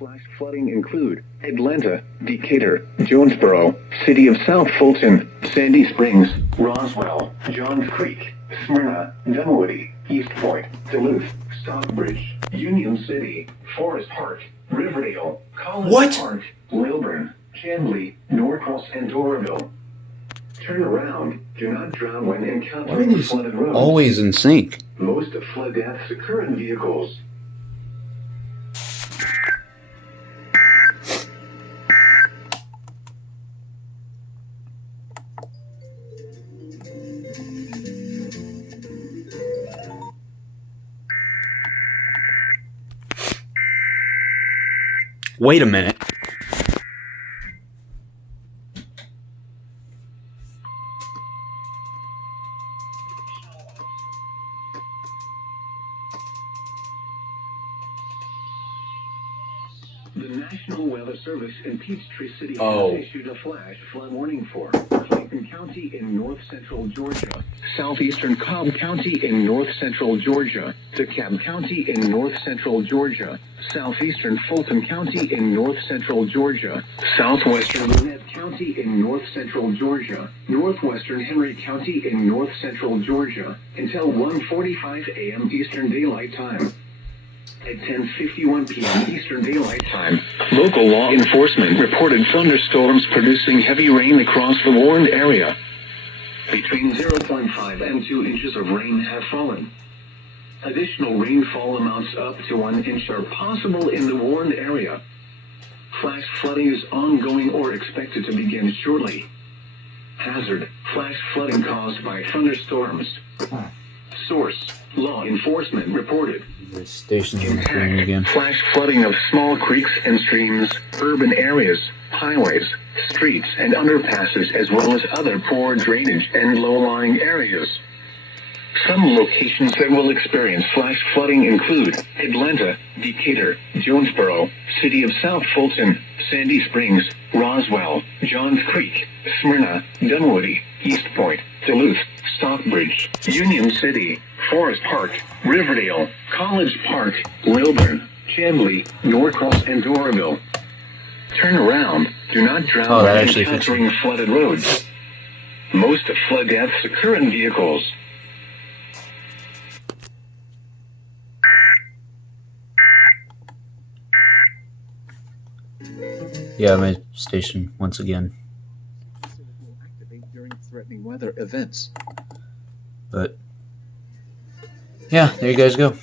Flash flooding include Atlanta, Decatur, Jonesboro, City of South Fulton, Sandy Springs, Roswell, Johns Creek, Smyrna, Dunwoody, East Point, Duluth, Stockbridge, Union City, Forest Park, Riverdale, College Park, Lilburn, Chamblee, Norcross, and Doraville. Turn around. Do not drown when encountering flooded roads. Always in sync. Most of flood deaths occur in vehicles. Wait a minute. The National Weather Service in Peachtree City has issued a flash flood warning for Clayton County in north-central Georgia, southeastern Cobb County in north-central Georgia, DeKalb County in north-central Georgia, southeastern Fulton County in north-central Georgia, southwestern Lynette County in north-central Georgia, northwestern Henry County in north-central Georgia, until 1:45 a.m. Eastern Daylight Time. At 10:51 p.m. Eastern Daylight Time, local law enforcement reported thunderstorms producing heavy rain across the warned area. Between 0.5 and 2 inches of rain have fallen. Additional rainfall amounts up to 1 inch are possible in the warned area. Flash flooding is ongoing or expected to begin shortly. Hazard: flash flooding caused by thunderstorms. Source: law enforcement reported. The station's on the screen again. Flash flooding of small creeks and streams, urban areas, highways, streets, and underpasses, as well as other poor drainage and low-lying areas. Some locations that will experience flash flooding include Atlanta, Decatur, Jonesboro, City of South Fulton, Sandy Springs, Roswell, Johns Creek, Smyrna, Dunwoody, East Point, Duluth, Stockbridge, Union City, Forest Park, Riverdale, College Park, Lilburn, Chamblee, Norcross, and Doraville. Turn around. Do not drown when encountering flooded roads. Most of flood deaths occur in vehicles. Yeah, my station once again. Will activate during threatening weather events. But yeah, there you guys go.